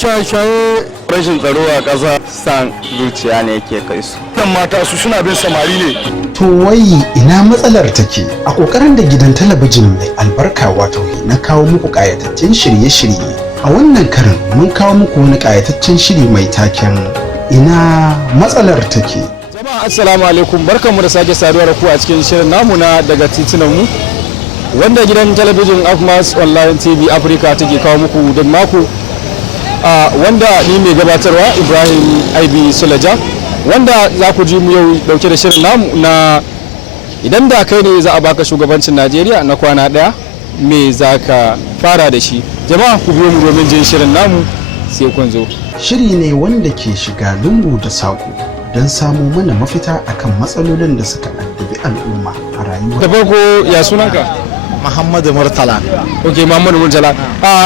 shaye-shaye rashin tsaro a ƙasa san zuciya ne yake kai su. Kan mata su suna bin samari ne. To wai ina matsalar take a kokarin da gidan talabijin mai albarka wato na kawo muku kayataccen shirye-shirye. A wannan karin mun kawo muku wani kayataccen shiri mai taken ina matsalar take. Jama'a assalamu alaikum, barkanmu da sake saduwa da ku a cikin shirin namu na daga titunan mu wanda gidan talabijin Afmas Online TV Africa take kawo muku duk mako. Wanda ni mai gabatarwa Ibrahim IB Sulaja, wanda za ku ji mu yau dauke da shirin namu na idan da kai ne za a baka shugabancin Najeriya na kwana daya me za ka fara da shi. Jama'a ku biyo mu domin jin shirin namu sai kun zo. Shiri ne wanda ke shiga lungu da saƙo don samo mana mafita akan matsalolin da suka addabi al'umma a rayuwa. Da farko ya sunanka? Muhammadu Murtala. Ok, Muhammadu Murtala.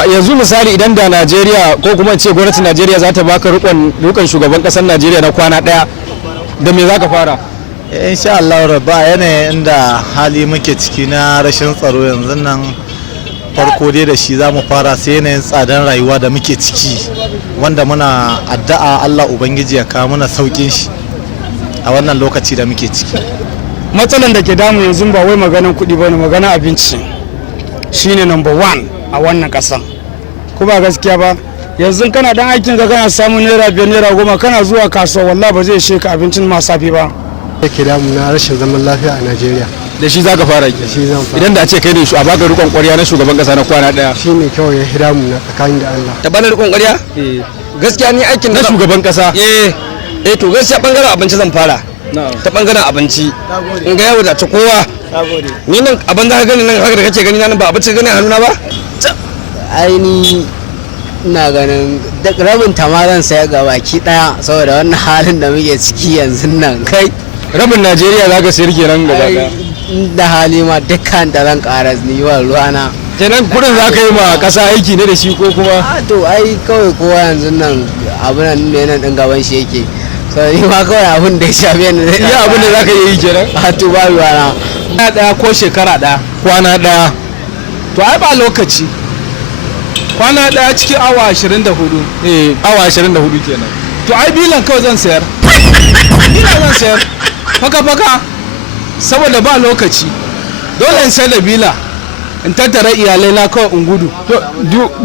Yanzu misali idan da Najeriya ko kuma ce gwamnatin Najeriya za ta baka rukun shugaban kasar Najeriya na kwana daya, da me za ka fara? Insha Allah rabba yanayin da hali muke ciki na rashin tsaro yanzu nan farko dai da shi za mu fara, sai yanayin tsadar rayuwa da muke ciki wanda muna addu'a Allah Ubangiji ya kawo mana saukin shi a wannan lokaci da muke ciki. Matsalan da ke damu yanzu ba wai maganan kuɗi ba ne, maganan abinci shine number one a wannan ƙasan. Ko ba gaskiya ba, yanzu kana dan aikin ka kana samun naira 5 naira 10 kana zuwa kasuwa wallahi ba zai ishe ka abincin ma safi ba. Yake damu na rashin zaman lafiya a Najeriya. Da shi za ka fara ki? Shi zan fara. Idan da a ce kai ne a baka rukun ƙwarya na shugaban ƙasa na kwana daya. Shi ne kawai ya hira mu na tsakanin da Allah. Ta bana rikon ƙwarya? Gaskiya ni aikin na shugaban ƙasa. To gaskiya bangaren abinci zan fara. Ta bangaren abinci in ga yau da ta kowa ni nan abin da ka gani nan haka da kake gani nan ba abinci gani a hannuna ba. Aini ina ganin rabin tamaran saya ga baki daya saboda wannan halin da muke ciki yanzu nan kai rabin Najeriya za ka sayar kenan gaba daya. Da hali ma dukkan da zan ƙara ni wa ruwana. Kenan kudin za ka yi ma ƙasa aiki ne da shi ko kuma? To ai kawai kowa yanzu nan abin ne nan din gaban shi yake. Ni ma kawai abin da ya shafe ni zai iya abin da za ka yi kenan? A to ba ruwana. Kwana daya ko shekara daya. Kwana daya. To ai ba lokaci. Kwana daya cikin awa 24. Awa 24 kenan. To ai bilan kawai zan sayar. Bilan zan sayar. Faka saboda ba lokaci. Dole in sayar da bila. In tattara iyalai na kawai in gudu.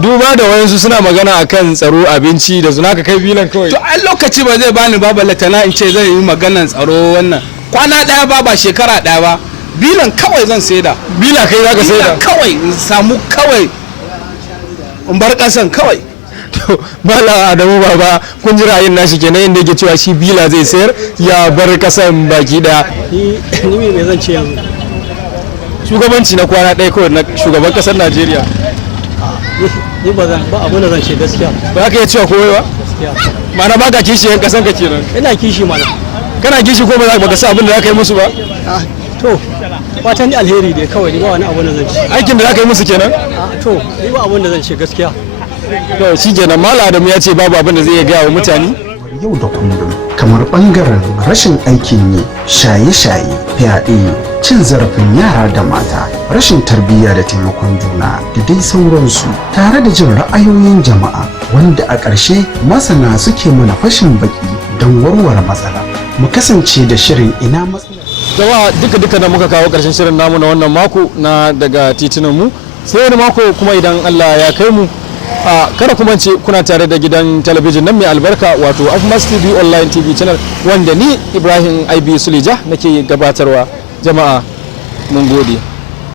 Duba da wayansu suna magana akan tsaro abinci da zuna ka kai bilan kawai. To ai lokaci ba zai bani ba balatana in ce zan yi maganan tsaro wannan. Kwana daya ba shekara daya ba. Bilan kawai zan saida. Bila kai za ka saida? Kawai in samu kawai in bar kasan kawai. To Malam Adamu Baba kun ji ra'ayin nashi kenan inda yake cewa shi bila zai sayar ya bar kasan baki daya. Ni me zan ce yanzu? Shugabanci na kwana ɗaya kawai na shugaban ƙasar Najeriya. Ni ba abin da zan ce gaskiya. Ba ka iya cewa komai ba? Gaskiya. Ma'ana ba ka kishi yan ƙasan ka kenan. Ina kishi mana. Kana kishi ko ba ka sa abin da za ka yi musu ba? To fatan ni alheri dai kawai, ni ba wani abin da zan ce. Aikin da za ka yi musu kenan? To ni ba abin da zan ce gaskiya. To shi kenan Malam Adamu ya ce babu abin da zai iya gaya wa mutane. Yau da kullum kamar bangaren rashin aikin yi, shaye-shaye, fyaɗe, cin zarafin yara da mata, rashin tarbiyya da taimakon juna da dai sauransu, tare da jin ra'ayoyin jama'a wanda a ƙarshe masana suke mana fashin baki don warware matsala. Mu kasance da shirin ina matsala. Jama'a duka da muka kawo ƙarshen shirin namu na wannan mako na daga titunan mu, sai wani mako kuma idan Allah ya kai mu. Kada kuma ce kuna tare da gidan talabijin nan mai albarka wato Afmas TV Online TV channel wanda ni Ibrahim IB Sulija nake gabatarwa. Jama'a mun gode.